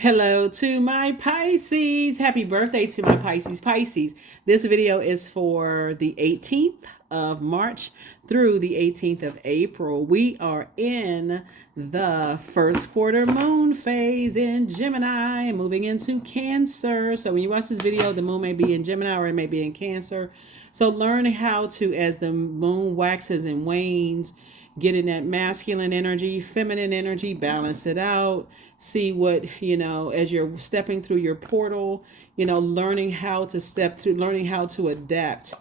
Hello to my Pisces. Happy birthday to my Pisces. This video is for the 18th of March through the 18th of April. We are in the first quarter moon phase in Gemini, moving into Cancer. So when you watch this video, the moon may be in Gemini or it may be in Cancer. So learn how to, as the moon waxes and wanes, get in that masculine energy, feminine energy, balance it out. See what, as you're stepping through your portal, learning how to step through, learning how to adapt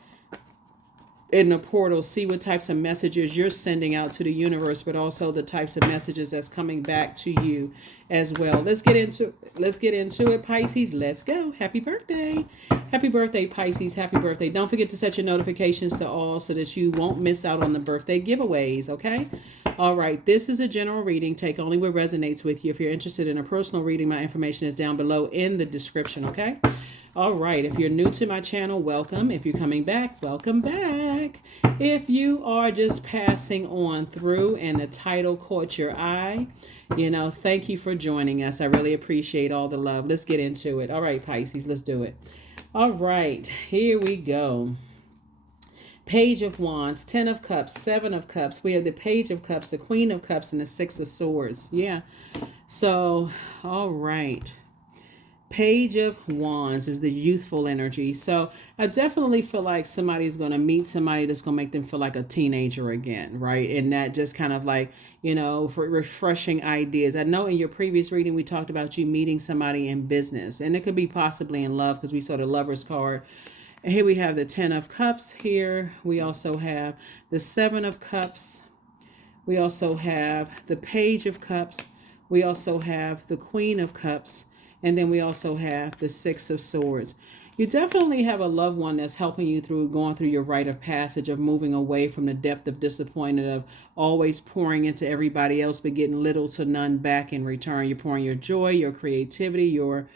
in the portal. See what types of messages you're sending out to the universe, but also the types of messages that's coming back to you as well. Let's get into it, Pisces. Let's go. Happy birthday. Happy birthday, Pisces. Happy birthday. Don't forget to set your notifications to all so that you won't miss out on the birthday giveaways, okay? All right, this is a general reading. Take only what resonates with you. If you're interested in a personal reading, my information is down below in the description, okay? All right, if you're new to my channel, welcome. If you're coming back, welcome back. If you are just passing on through and the title caught your eye, thank you for joining us. I really appreciate all the love. Let's get into it. All right, Pisces, let's do it. All right, here we go. Page of Wands, 10 of Cups, 7 of Cups. We have the Page of Cups, the Queen of Cups, and the 6 of Swords. Yeah. So, all right. Page of Wands is the youthful energy. So I definitely feel like somebody's going to meet somebody that's going to make them feel like a teenager again, right? And that just kind of like, for refreshing ideas. I know in your previous reading, we talked about you meeting somebody in business, and it could be possibly in love because we saw the Lover's card. And here we have the 10 of Cups here. We also have the 7 of Cups. We also have the Page of Cups. We also have the Queen of Cups. And then we also have the 6 of Swords. You definitely have a loved one that's helping you through going through your rite of passage of moving away from the depth of disappointment of always pouring into everybody else but getting little to none back in return. You're pouring your joy, your creativity, your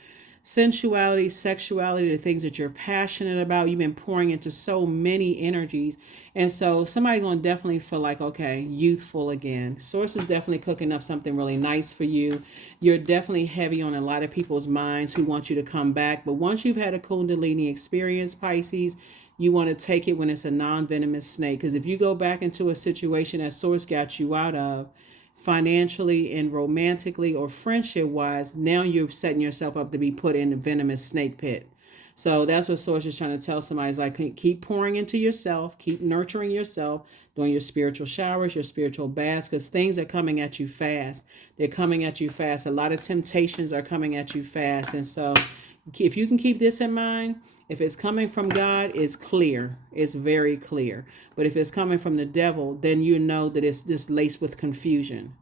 sensuality, sexuality, the things that you're passionate about. You've been pouring into so many energies. And so somebody's going to definitely feel like, okay, youthful again. Source is definitely cooking up something really nice for you. You're definitely heavy on a lot of people's minds who want you to come back. But once you've had a Kundalini experience, Pisces, you want to take it when it's a non-venomous snake. Because if you go back into a situation that Source got you out of, financially and romantically or friendship wise, now you're setting yourself up to be put in the venomous snake pit. So that's what Source is trying to tell somebody, is like, keep pouring into yourself, keep nurturing yourself, doing your spiritual showers, your spiritual baths, because things are coming at you fast. They're coming at you fast. A lot of temptations are coming at you fast. And so if you can keep this in mind, if it's coming from God, it's clear. It's very clear. But if it's coming from the devil, then you know that it's just laced with confusion.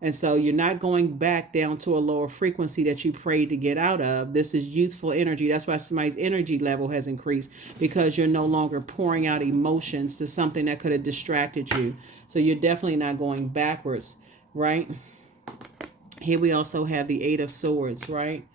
And so you're not going back down to a lower frequency that you prayed to get out of. This is youthful energy. That's why somebody's energy level has increased, because you're no longer pouring out emotions to something that could have distracted you. So you're definitely not going backwards, right? Here we also have the 8 of Swords, right?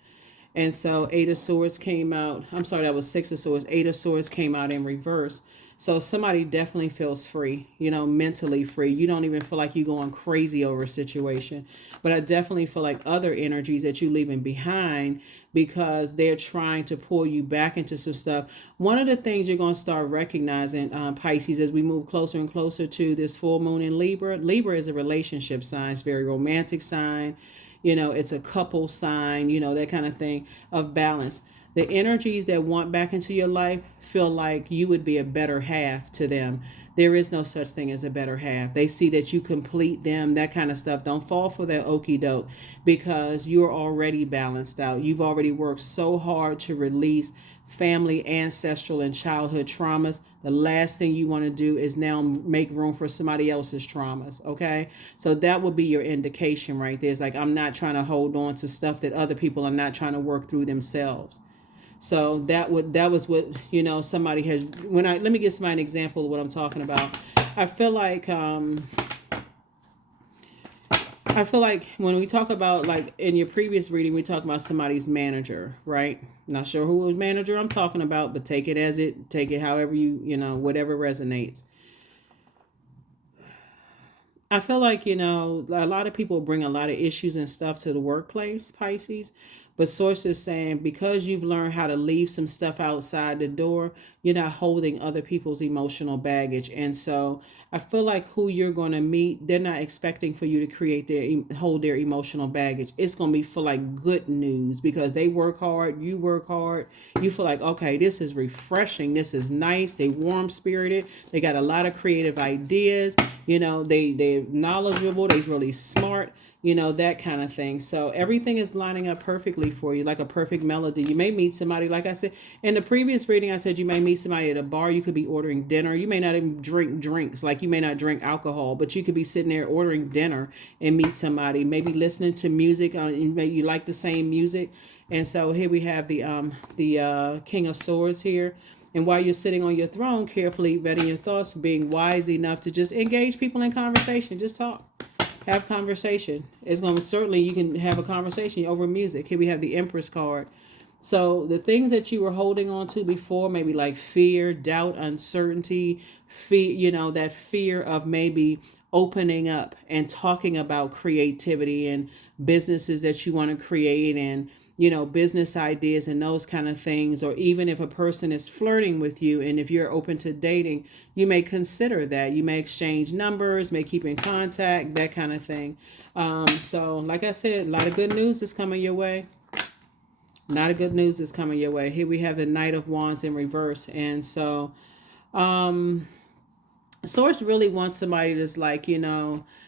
And so 8 of Swords came out. I'm sorry, that was 6 of Swords. 8 of Swords came out in reverse. So somebody definitely feels free, mentally free. You don't even feel like you're going crazy over a situation. But I definitely feel like other energies that you're leaving behind, because they're trying to pull you back into some stuff. One of the things you're going to start recognizing, Pisces, as we move closer and closer to this full moon in Libra. Libra is a relationship sign. It's a very romantic sign. It's a couple sign, that kind of thing of balance. The energies that want back into your life feel like you would be a better half to them. There is no such thing as a better half. They see that you complete them, that kind of stuff. Don't fall for that okie doke, because you're already balanced out. You've already worked so hard to release family, ancestral, and childhood traumas. The last thing you want to do is now make room for somebody else's traumas, okay? So that would be your indication right there. It's like, I'm not trying to hold on to stuff that other people are not trying to work through themselves. So that was what, somebody has, let me give somebody an example of what I'm talking about. I feel like when we talk about, like in your previous reading, we talked about somebody's manager, right? Not sure who manager I'm talking about, but take it however whatever resonates. I feel like, a lot of people bring a lot of issues and stuff to the workplace, Pisces, But Source is saying because you've learned how to leave some stuff outside the door, you're not holding other people's emotional baggage. And so I feel like who you're going to meet, they're not expecting for you to create hold their emotional baggage. It's going to be for like good news because they work hard, you work hard. You feel like, okay, this is refreshing. This is nice. They warm spirited. They got a lot of creative ideas. They're knowledgeable. They're really smart. That kind of thing. So everything is lining up perfectly for you, like a perfect melody. You may meet somebody, like I said in the previous reading, I said you may meet somebody at a bar. You could be ordering dinner. You may not even drink drinks, like you may not drink alcohol, but you could be sitting there ordering dinner and meet somebody, maybe listening to music. Maybe you like the same music. And so here we have the King of Swords here. And while you're sitting on your throne, carefully vetting your thoughts, being wise enough to just engage people in conversation, just talk. Have conversation. It's going to certainly, you can have a conversation over music. Here we have the Empress card. So the things that you were holding on to before, maybe like fear, doubt, uncertainty, fear, that fear of maybe opening up and talking about creativity and businesses that you want to create and business ideas and those kind of things. Or even if a person is flirting with you and if you're open to dating, you may consider that. You may exchange numbers, may keep in contact, that kind of thing. So like I said, a lot of good news is coming your way. Not a good news is coming your way. Here we have the Knight of Wands in reverse. And so Source really wants somebody that's like,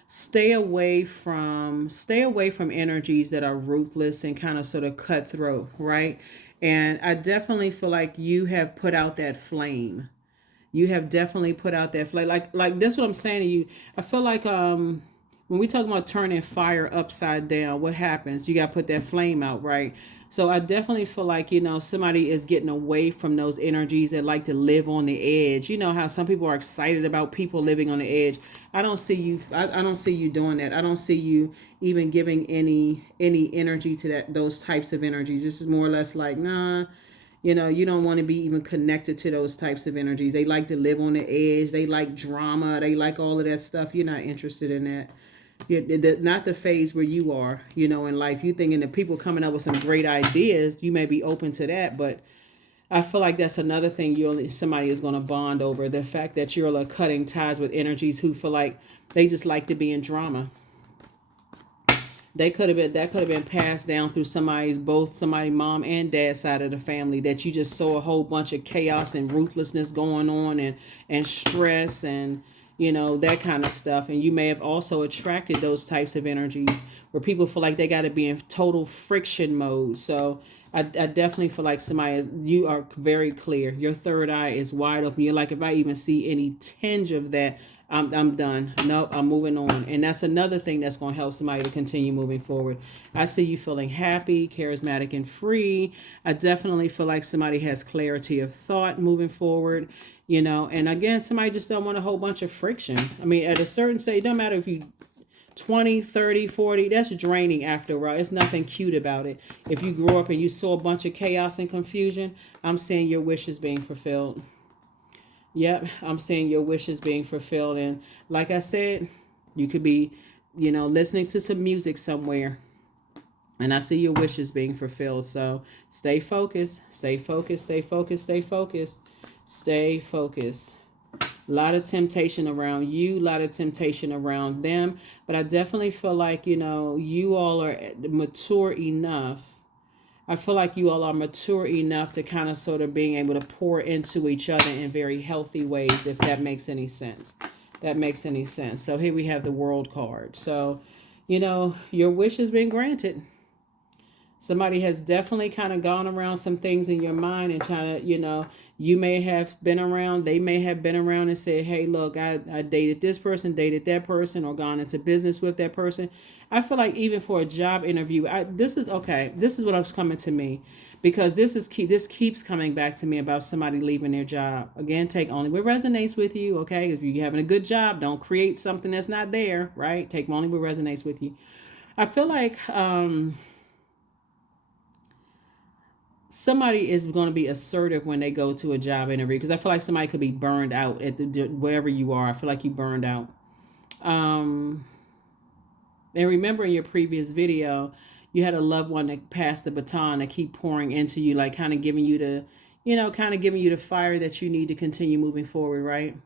stay away from energies that are ruthless and kind of sort of cutthroat, right? And I definitely feel like you have put out that flame. You have definitely put out that flame. Like that's what I'm saying to you. I feel like when we talk about turning fire upside down, what happens? You got to put that flame out, right? So I definitely feel like, somebody is getting away from those energies that like to live on the edge. You know how some people are excited about people living on the edge. I don't see you. I don't see you doing that. I don't see you even giving any energy to those types of energies. This is more or less like, nah, you don't want to be even connected to those types of energies. They like to live on the edge. They like drama. They like all of that stuff. You're not interested in that. Not the phase where you are, in life. You thinking that people coming up with some great ideas, you may be open to that, but I feel like that's another thing somebody is going to bond over. The fact that you're like cutting ties with energies who feel like they just like to be in drama. That could have been passed down through somebody's mom and dad side of the family, that you just saw a whole bunch of chaos and ruthlessness going on and stress and that kind of stuff. And you may have also attracted those types of energies where people feel like they got to be in total friction mode. So I definitely feel like you are very clear. Your third eye is wide open. You're like, if I even see any tinge of that, I'm done. Nope, I'm moving on. And that's another thing that's going to help somebody to continue moving forward. I see you feeling happy, charismatic, and free. I definitely feel like somebody has clarity of thought moving forward. And again, somebody just don't want a whole bunch of friction. I mean, at a certain stage, no matter if you 20, 30, 40, that's draining after a while. It's nothing cute about it. If you grew up and you saw a bunch of chaos and confusion, I'm seeing your wishes being fulfilled. Yep, I'm seeing your wishes being fulfilled. And like I said, you could be, listening to some music somewhere. And I see your wishes being fulfilled. So stay focused, stay focused, stay focused, stay focused, stay focused. A lot of temptation around you, a lot of temptation around them. But I definitely feel like, you all are mature enough. I feel like you all are mature enough to kind of sort of being able to pour into each other in very healthy ways, if that makes any sense. That makes any sense. So here we have the World card. So, your wish has been granted. Somebody has definitely kind of gone around some things in your mind and trying to, you may have been around, they may have been around and said, hey, look, I dated this person, dated that person, or gone into business with that person. I feel like even for a job interview, this is what's coming to me, because this keeps coming back to me about somebody leaving their job. Again, take only what resonates with you, okay? If you're having a good job, don't create something that's not there, right? Take only what resonates with you. I feel like somebody is going to be assertive when they go to a job interview, because I feel like somebody could be burned out at wherever you are. I feel like you burned out. And remember in your previous video, you had a loved one that passed the baton that keep pouring into you, like kind of giving you the, kind of giving you the fire that you need to continue moving forward, right?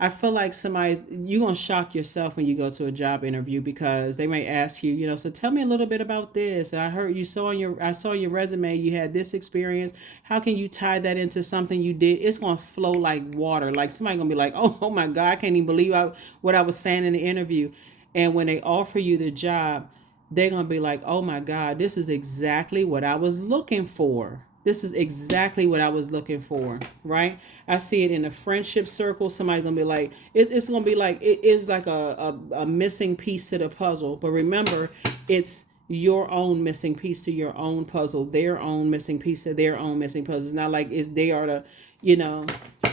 I feel like you're going to shock yourself when you go to a job interview, because they may ask you, so tell me a little bit about this. And I saw your resume, you had this experience. How can you tie that into something you did? It's going to flow like water. Like somebody going to be like, oh my God, I can't even believe what I was saying in the interview. And when they offer you the job, they're going to be like, oh my God, this is exactly what I was looking for. This is exactly what I was looking for, right? I see it in a friendship circle. Somebody's going to be like, it's going to be like, it is like a missing piece to the puzzle. But remember, it's your own missing piece to your own puzzle, their own missing piece to their own missing puzzle. It's not like they are the,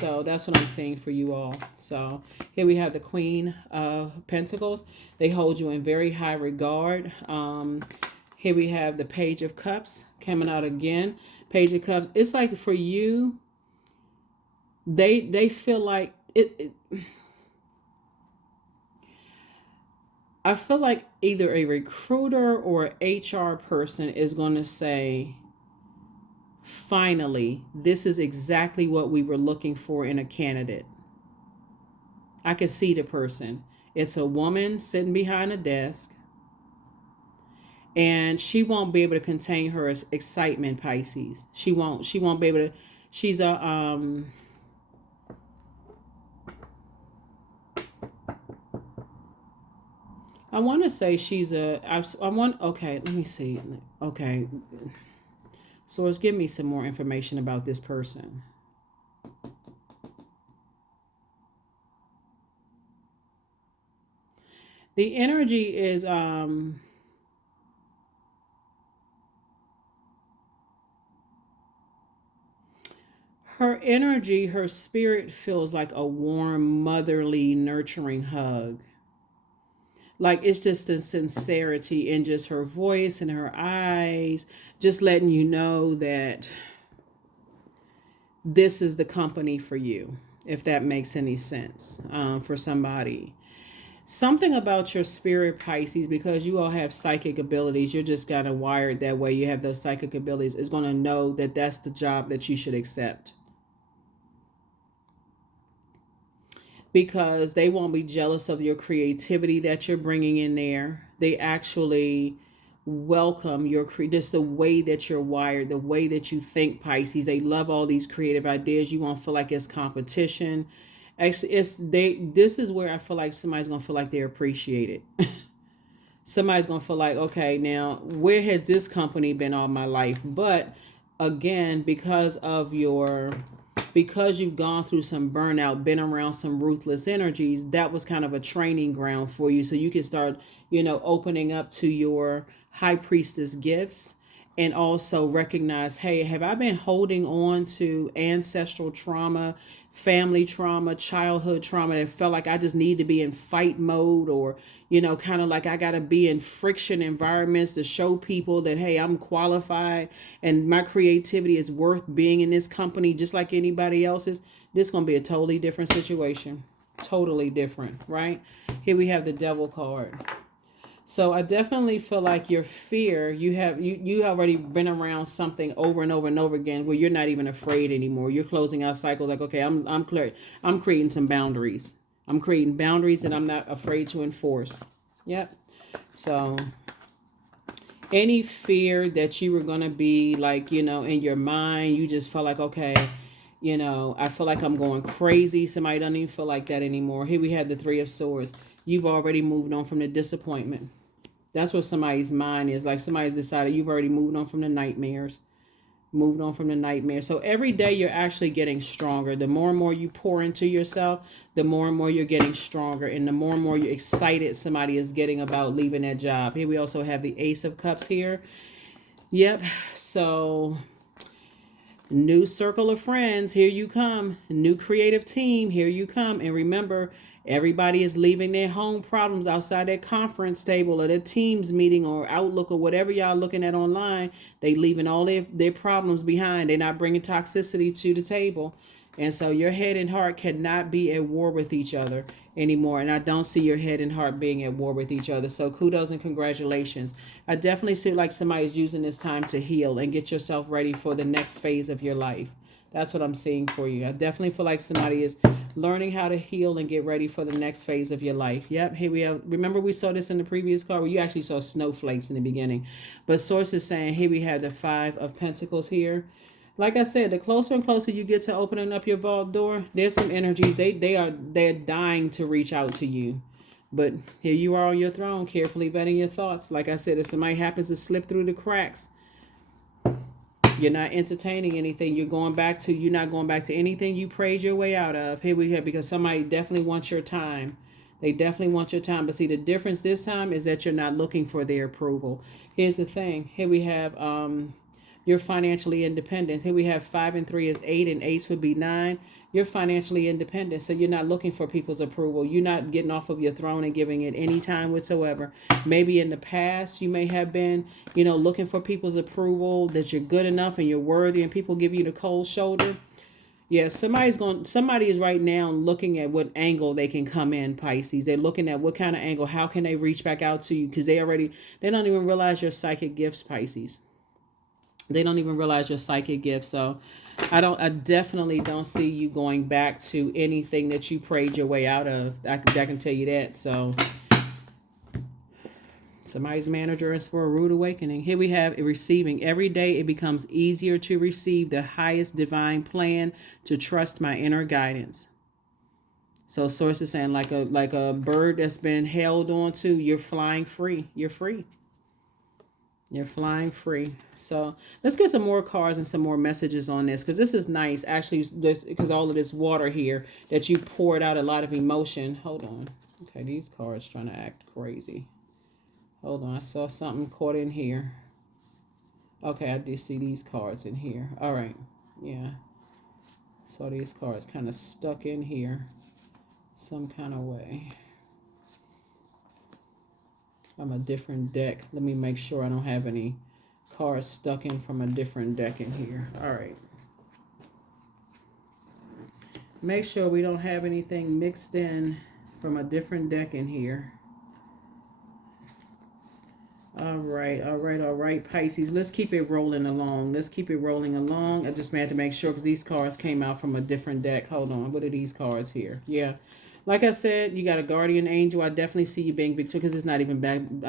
so that's what I'm saying for you all. So here we have the Queen of Pentacles. They hold you in very high regard. Here we have the Page of Cups coming out again. Page of Cups. It's like for you, they feel like it. I feel like either a recruiter or HR person is going to say, finally, this is exactly what we were looking for in a candidate. I can see the person. It's a woman sitting behind a desk, and she won't be able to contain her excitement, Pisces. She won't be able to. She's a I want to say she's okay, let me see. Okay. So it's giving me some more information about this person. The energy is her energy, her spirit feels like a warm, motherly, nurturing hug. Like it's just the sincerity in just her voice and her eyes, just letting you know that this is the company for you, if that makes any sense, for somebody. Something about your spirit, Pisces, because you all have psychic abilities, you're just kind of wired that way. You have those psychic abilities, is going to know that that's the job that you should accept. Because they won't be jealous of your creativity that you're bringing in there. They actually welcome your just the way that you're wired, the way that you think, Pisces. They love all these creative ideas. You won't feel like it's competition. Actually, this is where I feel like somebody's gonna feel like they're appreciated. Somebody's gonna feel like, okay, now where has this company been all my life? But again, because you've gone through some burnout, been around some ruthless energies, that was kind of a training ground for you. So you can start, opening up to your high priestess gifts, and also recognize, hey, have I been holding on to ancestral trauma, family trauma, childhood trauma that felt like I just need to be in fight mode, or, kind of like I got to be in friction environments to show people that, hey, I'm qualified and my creativity is worth being in this company just like anybody else's. This is going to be a totally different situation. Totally different, right? Here we have the Devil card. So I definitely feel like your fear, you already been around something over and over and over again where you're not even afraid anymore. You're closing out cycles like, okay, I'm clear. I'm creating some boundaries. I'm creating boundaries that I'm not afraid to enforce. Yep. So any fear that you were going to be like, in your mind, you just felt like, okay, I feel like I'm going crazy. Somebody doesn't even feel like that anymore. Here we have the Three of Swords. You've already moved on from the disappointment. That's what somebody's mind is. Like somebody's decided you've already moved on from the nightmares. So every day you're actually getting stronger. The more and more you pour into yourself, the more and more you're getting stronger. And the more and more you're excited somebody is getting about leaving that job. Here we also have the Ace of Cups here. Yep. So new circle of friends, here you come. New creative team, here you come. And remember, everybody is leaving their home problems outside their conference table or their Teams meeting or Outlook or whatever y'all looking at online. They leaving all their problems behind. They're not bringing toxicity to the table. And so your head and heart cannot be at war with each other anymore. And I don't see your head and heart being at war with each other. So kudos and congratulations. I definitely see like somebody's using this time to heal and get yourself ready for the next phase of your life. That's what I'm seeing for you. I definitely feel like somebody is learning how to heal and get ready for the next phase of your life. Yep, here we have, remember we saw this in the previous card where you actually saw snowflakes in the beginning. But Source is saying here we have the Five of Pentacles here. Like I said, the closer and closer you get to opening up your vault door, there's some energies. They're dying to reach out to you. But here you are on your throne, carefully vetting your thoughts. Like I said, if somebody happens to slip through the cracks, you're not entertaining anything. You're not going back to anything you prayed your way out of. Here we have, because somebody definitely wants your time. They definitely want your time. But see, the difference this time is that you're not looking for their approval. Here's the thing. Here we have you're financially independent. Here we have 5 and 3 is 8, and ace would be 9. You're financially independent, so you're not looking for people's approval. You're not getting off of your throne and giving it any time whatsoever. Maybe in the past you may have been, looking for people's approval, that you're good enough and you're worthy, and people give you the cold shoulder. Yeah, somebody is right now looking at what angle they can come in, Pisces. They're looking at what kind of angle, how can they reach back out to you, because they don't even realize your psychic gifts, Pisces. They don't even realize your psychic gifts. So I definitely don't see you going back to anything that you prayed your way out of. I can tell you that. So somebody's manager is for a rude awakening. Here we have receiving. Every day it becomes easier to receive the highest divine plan, to trust my inner guidance. So Source is saying like a bird that's been held on to, you're flying free. You're free. You're flying free. So let's get some more cards and some more messages on this, because this is nice. Actually, because all of this water here that you poured out a lot of emotion. Hold on. Okay, these cards trying to act crazy. Hold on. I saw something caught in here. Okay, I did see these cards in here. All right. Yeah. So these cards kind of stuck in here some kind of way. From a different deck. Let me make sure I don't have any cards stuck in from a different deck in here. All right. Make sure we don't have anything mixed in from a different deck in here. All right, Pisces. Let's keep it rolling along. I just had to make sure because these cards came out from a different deck. Hold on. What are these cards here? Yeah. Like I said, you got a guardian angel. I definitely see you being victorious, because it's not even bad.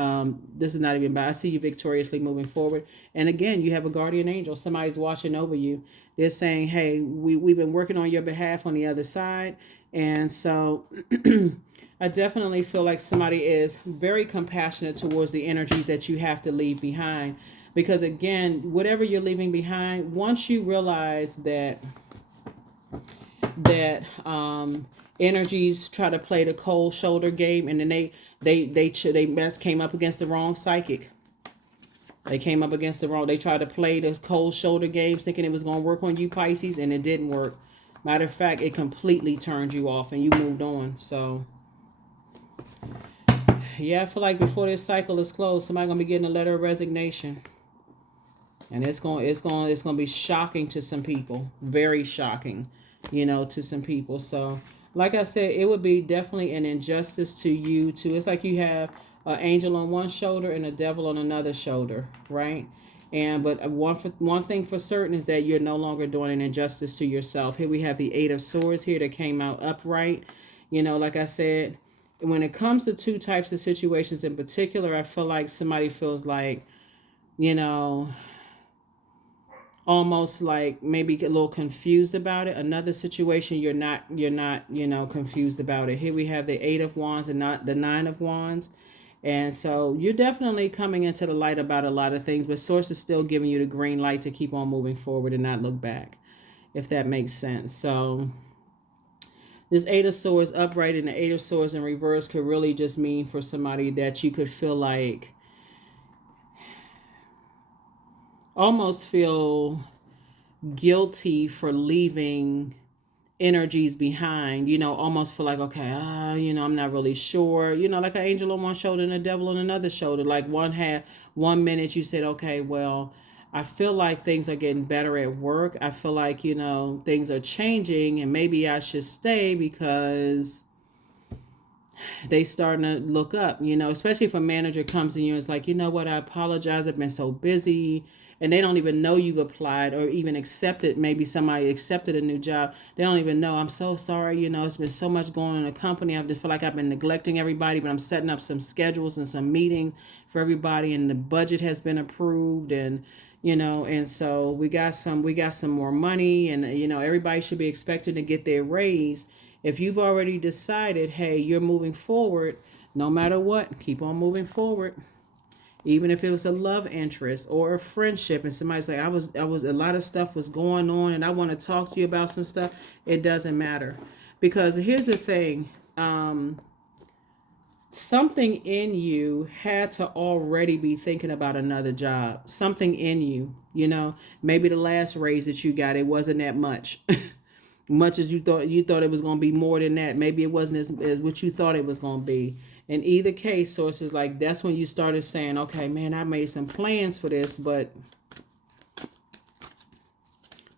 This is not even bad. I see you victoriously moving forward. And again, you have a guardian angel. Somebody's watching over you. They're saying, hey, we've been working on your behalf on the other side. And so I definitely feel like somebody is very compassionate towards the energies that you have to leave behind. Because again, whatever you're leaving behind, once you realize that energies try to play the cold shoulder game, and then they came up against the wrong psychic. They tried to play the cold shoulder games thinking it was going to work on you, Pisces, and it didn't work. Matter of fact, it completely turned you off and you moved on. So yeah, I feel like before this cycle is closed, somebody's going to be getting a letter of resignation. And it's going to be shocking to some people. Very shocking, to some people. So like I said, it would be definitely an injustice to you too. It's like you have an angel on one shoulder and a devil on another shoulder, right? But one thing for certain is that you're no longer doing an injustice to yourself. Here we have the 8 of Swords here that came out upright. Like I said, when it comes to two types of situations in particular, I feel like somebody feels like, almost like maybe get a little confused about it. Another situation, you're not confused about it. Here we have the 8 of Wands and not the 9 of Wands. And so you're definitely coming into the light about a lot of things, but Source is still giving you the green light to keep on moving forward and not look back, if that makes sense. So this 8 of Swords upright and the 8 of Swords in reverse could really just mean for somebody that you could feel like, almost feel guilty for leaving energies behind, almost feel like, okay, I'm not really sure, like an angel on one shoulder and a devil on another shoulder. Like one minute you said, okay, well, I feel like things are getting better at work. I feel like, things are changing and maybe I should stay because they starting to look up, especially if a manager comes in you and it's like, you know what, I apologize, I've been so busy. And they don't even know you've applied or even accepted. Maybe somebody accepted a new job. They don't even know. I'm so sorry. It's been so much going on in the company. I just feel like I've been neglecting everybody, but I'm setting up some schedules and some meetings for everybody. And the budget has been approved. And so we got some more money, and everybody should be expecting to get their raise. If you've already decided, hey, you're moving forward, no matter what, keep on moving forward. Even if it was a love interest or a friendship, and somebody's like, I was a lot of stuff was going on, and I want to talk to you about some stuff. It doesn't matter, because here's the thing. Something in you had to already be thinking about another job. Something in you, maybe the last raise that you got, it wasn't that much. Much as you thought it was going to be more than that. Maybe it wasn't as what you thought it was going to be. In either case, sources like that's when you started saying, okay, man, I made some plans for this, but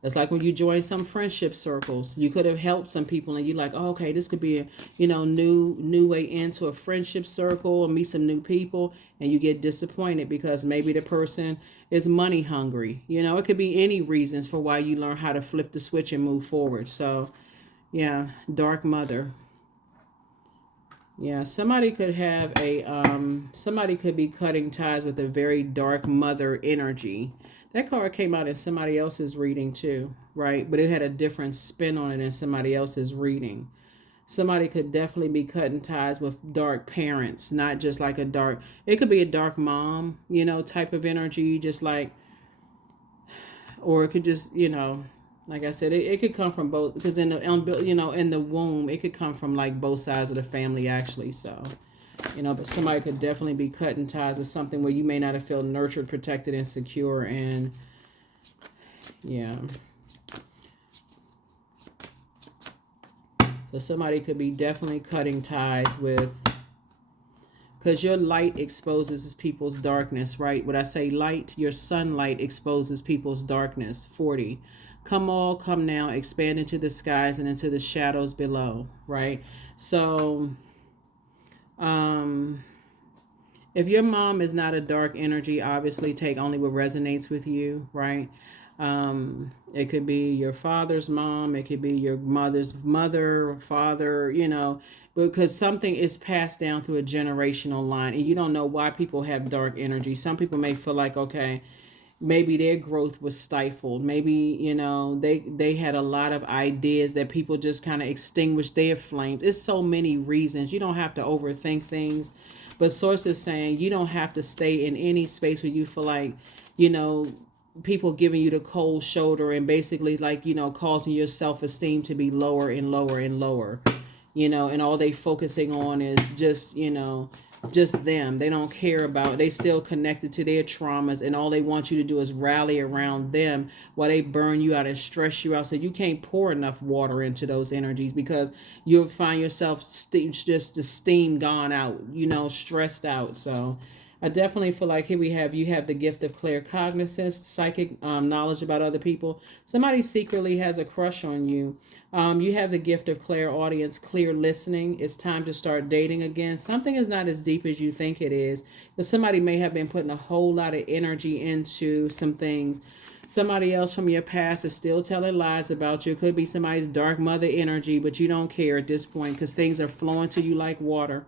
it's like when you join some friendship circles, you could have helped some people, and you're like, oh, okay, this could be a new way into a friendship circle or meet some new people, and you get disappointed because maybe the person is money hungry. It could be any reasons for why you learn how to flip the switch and move forward. So, yeah, dark mother. Yeah, somebody could have somebody could be cutting ties with a very dark mother energy. That card came out in somebody else's reading too, right? But it had a different spin on it in somebody else's reading. Somebody could definitely be cutting ties with dark parents, not just like it could be a dark mom, type of energy, just like, or it could just, like I said, it could come from both, because in the womb, it could come from like both sides of the family actually. So, but somebody could definitely be cutting ties with something where you may not have felt nurtured, protected, and secure. And yeah. So somebody could be definitely cutting ties with, because your light exposes people's darkness, right? When I say light, your sunlight exposes people's darkness. 40. Come all, come now, expand into the skies and into the shadows below, right? So, if your mom is not a dark energy, obviously take only what resonates with you, right? It could be your father's mom, it could be your mother's mother or father, because something is passed down through a generational line, and you don't know why people have dark energy. Some people may feel like, okay, maybe their growth was stifled. Maybe, they had a lot of ideas that people just kind of extinguished their flames. It's so many reasons. You don't have to overthink things. But sources saying you don't have to stay in any space where you feel like, you know, people giving you the cold shoulder and basically like, causing your self-esteem to be lower and lower and lower, and all they focusing on is just them. They don't care about, they still connected to their traumas, and all they want you to do is rally around them while they burn you out and stress you out. So you can't pour enough water into those energies, because you'll find yourself just the steam gone out, stressed out. So I definitely feel like here you have the gift of claircognizance, psychic knowledge about other people. Somebody secretly has a crush on you. You have the gift of clairaudience, clear listening. It's time to start dating again. Something is not as deep as you think it is, but somebody may have been putting a whole lot of energy into some things. Somebody else from your past is still telling lies about you. It could be somebody's dark mother energy, but you don't care at this point because things are flowing to you like water,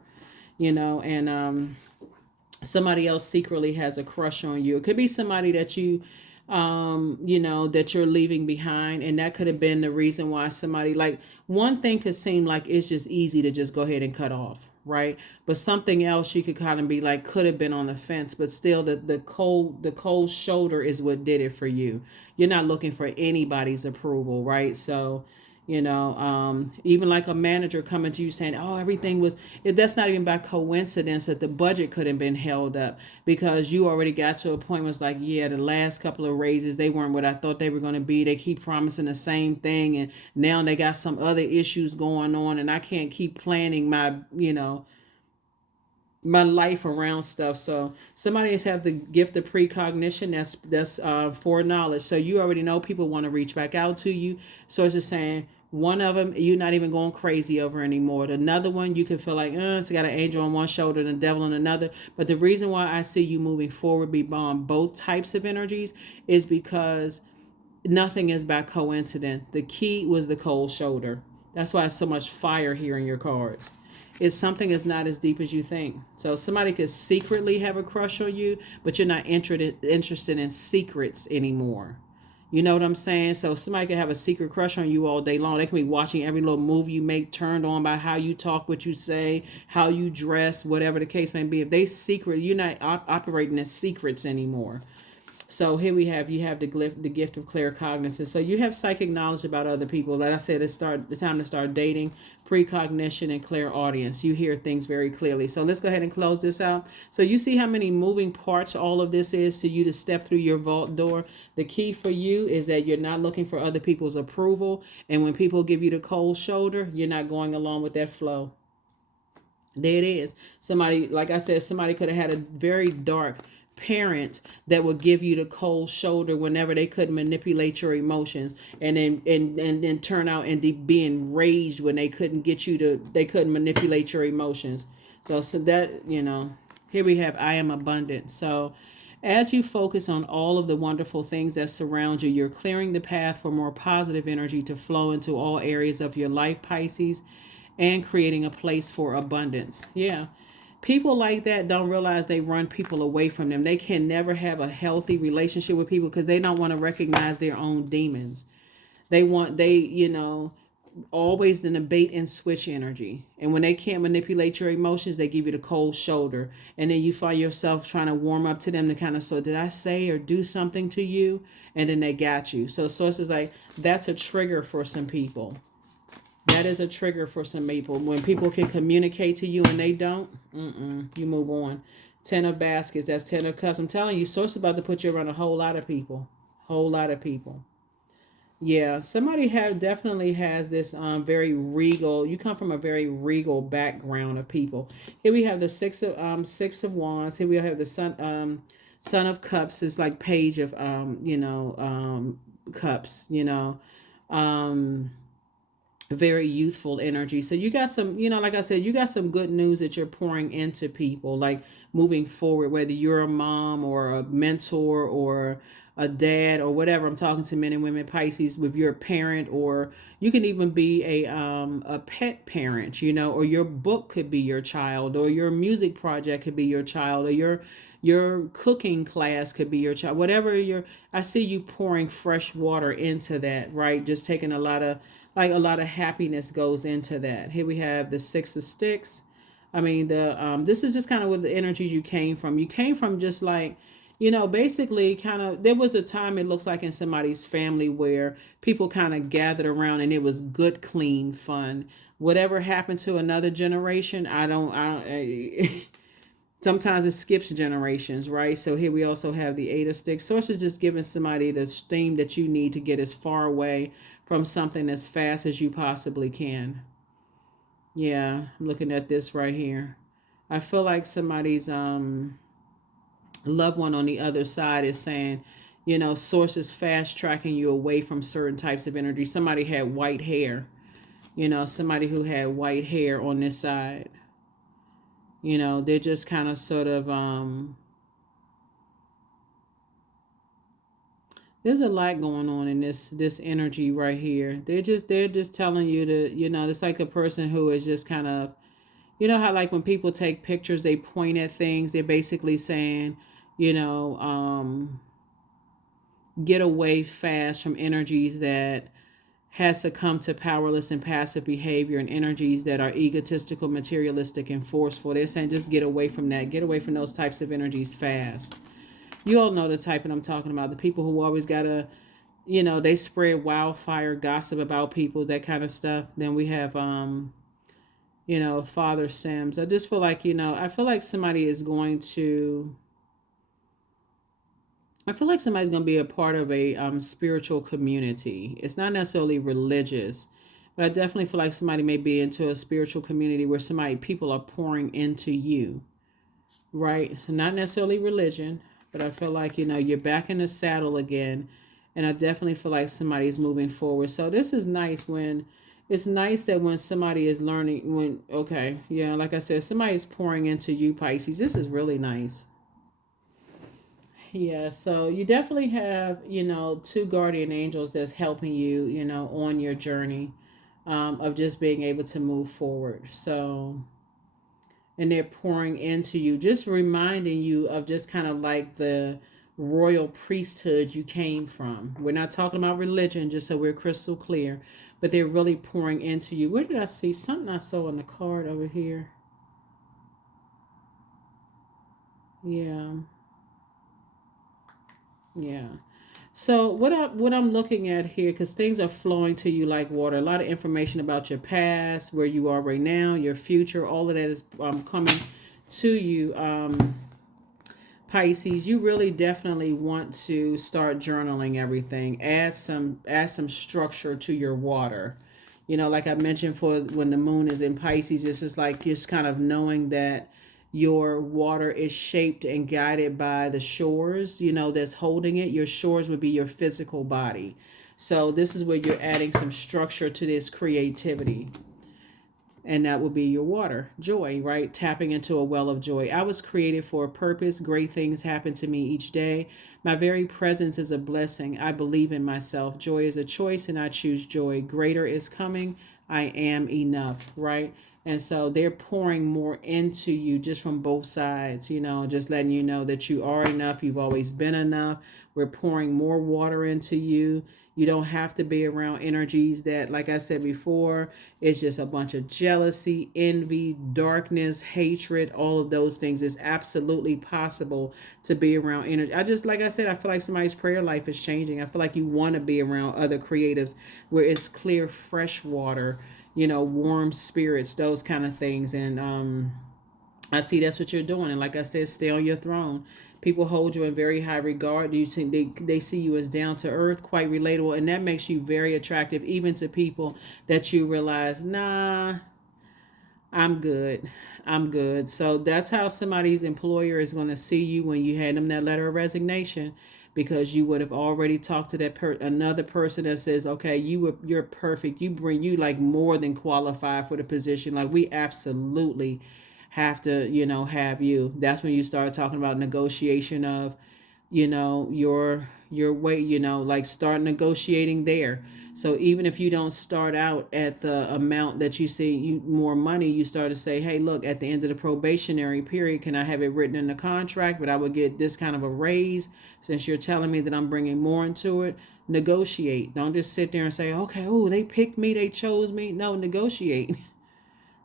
and somebody else secretly has a crush on you. It could be somebody that that you're leaving behind, and that could have been the reason why somebody, like, one thing could seem like it's just easy to just go ahead and cut off, right? But something else you could kind of be like could have been on the fence, but still the cold shoulder is what did it for you. You're not looking for anybody's approval, right? So even like a manager coming to you saying, oh, everything was, that's not even by coincidence that the budget could have been held up, because you already got to a point where it's like, yeah, the last couple of raises, they weren't what I thought they were going to be. They keep promising the same thing, and now they got some other issues going on, and I can't keep planning my my life around stuff. So somebody has have the gift of precognition. That's foreknowledge. So you already know people want to reach back out to you. So it's just saying one of them you're not even going crazy over anymore. Another one you can feel like it's got an angel on one shoulder and a devil on another. But the reason why I see you moving forward beyond both types of energies is because nothing is by coincidence. The key was the cold shoulder. That's why it's so much fire here in your cards. It's something is not as deep as you think. So somebody could secretly have a crush on you, but you're not interested in secrets anymore. You know what I'm saying? So somebody could have a secret crush on you all day long. They can be watching every little move you make, turned on by how you talk, what you say, how you dress, whatever the case may be. If they secret, you're not operating as secrets anymore. So here we have, you have the gift of claircognizance. So you have psychic knowledge about other people. Like I said, it's the time to start dating, precognition, and clairaudience. You hear things very clearly. So let's go ahead and close this out. So you see how many moving parts all of this is to you to step through your vault door. The key for you is that you're not looking for other people's approval. And when people give you the cold shoulder, you're not going along with that flow. There it is. Somebody, like I said, somebody could have had a very dark parent that would give you the cold shoulder whenever they couldn't manipulate your emotions, and then turn out and be enraged when they couldn't they couldn't manipulate your emotions. So that, here we have I am abundant. So as you focus on all of the wonderful things that surround you, you're clearing the path for more positive energy to flow into all areas of your life, Pisces, and creating a place for abundance. Yeah. People like that don't realize they run people away from them. They can never have a healthy relationship with people because they don't want to recognize their own demons. Always the bait and switch energy. And when they can't manipulate your emotions, they give you the cold shoulder. And then you find yourself trying to warm up to them to kind of, so did I say or do something to you? And then they got you. So sources like that's a trigger for some people. That is a trigger for some people. When people can communicate to you and they don't, you move on. 10 of baskets, that's 10 of cups. I'm telling you, source is about to put you around a whole lot of people. Whole lot of people. Yeah, somebody definitely has this very regal. You come from a very regal background of people. Here we have the six of wands. Here we have the son of cups. It's like page of cups. Very youthful energy. So you got some, like I said, you got some good news that you're pouring into people, like moving forward, whether you're a mom or a mentor or a dad or whatever. I'm talking to men and women, Pisces, with your parent, or you can even be a pet parent, or your book could be your child, or your music project could be your child, or your cooking class could be your child. Whatever I see you pouring fresh water into that, right? Just taking a lot of happiness goes into that. Here we have the 6 of sticks. I mean, this is just kind of what the energies you came from. You came from just like, basically kind of, there was a time it looks like in somebody's family where people kind of gathered around and it was good, clean fun. Whatever happened to another generation, sometimes it skips generations, right? So here we also have the 8 of sticks. Source is just giving somebody the steam that you need to get as far away from something as fast as you possibly can. Yeah, I'm looking at this right here. I feel like somebody's loved one on the other side is saying, source is fast tracking you away from certain types of energy. Somebody had white hair, somebody who had white hair on this side. They're just kind of sort of there's a lot going on in this energy right here. They're just telling you to, it's like a person who is just kind of, how like when people take pictures, they point at things. They're basically saying, get away fast from energies that has succumbed to powerless and passive behavior, and energies that are egotistical, materialistic, and forceful. They're saying just get away from that. Get away from those types of energies fast. You all know the type that I'm talking about. The people who always got to, they spread wildfire gossip about people, that kind of stuff. Then we have, Father Sims. I just feel like, I feel like somebody's going to be a part of a spiritual community. It's not necessarily religious, but I definitely feel like somebody may be into a spiritual community where people are pouring into you. right? So not necessarily religion, but I feel like, you're back in the saddle again. And I definitely feel like somebody's moving forward. So this is nice when it's nice that when somebody is learning, okay, yeah, like I said, somebody's pouring into you, Pisces. This is really nice. Yeah, so you definitely have, two guardian angels that's helping you, on your journey of just being able to move forward. So, and they're pouring into you, just reminding you of just kind of like the royal priesthood you came from. We're not talking about religion, just so we're crystal clear, but they're really pouring into you. Where did I see something I saw on the card over here? Yeah, yeah. So what I'm looking at here, because things are flowing to you like water. A lot of information about your past, where you are right now, your future, all of that is coming to you. Pisces, you really definitely want to start journaling everything. Add some structure to your water. Like I mentioned, for when the moon is in Pisces, it's just like just kind of knowing that your water is shaped and guided by the shores, that's holding it. Your shores would be your physical body. So this is where you're adding some structure to this creativity. And that will be your water, joy, right? Tapping into a well of joy. I was created for a purpose. Great things happen to me each day. My very presence is a blessing. I believe in myself. Joy is a choice, and I choose joy. Greater is coming. I am enough, right? And so they're pouring more into you just from both sides, just letting you know that you are enough. You've always been enough. We're pouring more water into you. You don't have to be around energies that, like I said before, it's just a bunch of jealousy, envy, darkness, hatred, all of those things. It's absolutely possible to be around energy. Like I said, I feel like somebody's prayer life is changing. I feel like you want to be around other creatives where it's clear, fresh water, warm spirits, those kind of things. And I see that's what you're doing. And like I said, stay on your throne. People hold you in very high regard. You think they see you as down to earth, quite relatable, and that makes you very attractive even to people that you realize, nah, I'm good. I'm good. So that's how somebody's employer is going to see you when you hand them that letter of resignation, because you would have already talked to another person that says, okay, you're perfect. You like more than qualified for the position. Like, we absolutely have to, have you. That's when you start talking about negotiation of, your way, like start negotiating there. So even if you don't start out at the amount that you see you more money, you start to say, hey, look, at the end of the probationary period, can I have it written in the contract, but I would get this kind of a raise since you're telling me that I'm bringing more into it. Negotiate. Don't just sit there and say, okay, oh, they picked me, they chose me. No, negotiate.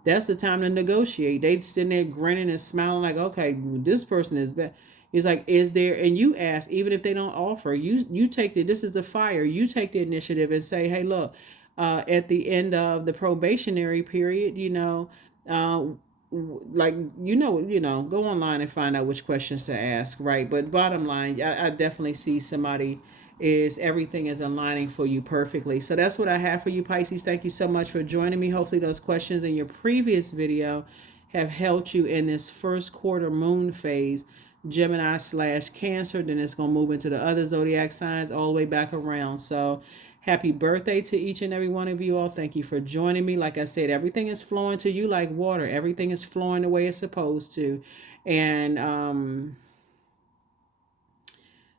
That's the time to negotiate. They sitting there grinning and smiling like, okay, this person is bad. It's like, is there, and you ask, even if they don't offer, you take this is the fire. You take the initiative and say, hey, look, at the end of the probationary period, uh, like, go online and find out which questions to ask, right? But bottom line, I definitely see somebody is everything is aligning for you perfectly. So that's what I have for you, Pisces. Thank you so much for joining me. Hopefully those questions in your previous video have helped you in this first quarter moon phase, Gemini/Cancer. Then it's going to move into the other zodiac signs all the way back around. So happy birthday to each and every one of you all. Thank you for joining me. Like I said, everything is flowing to you like water. Everything is flowing the way it's supposed to. And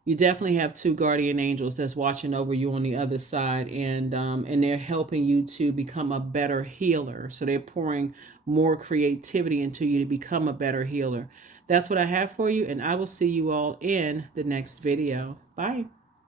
you definitely have two guardian angels that's watching over you on the other side, and they're helping you to become a better healer. So they're pouring more creativity into you to become a better healer. That's what I have for you, and I will see you all in the next video. Bye.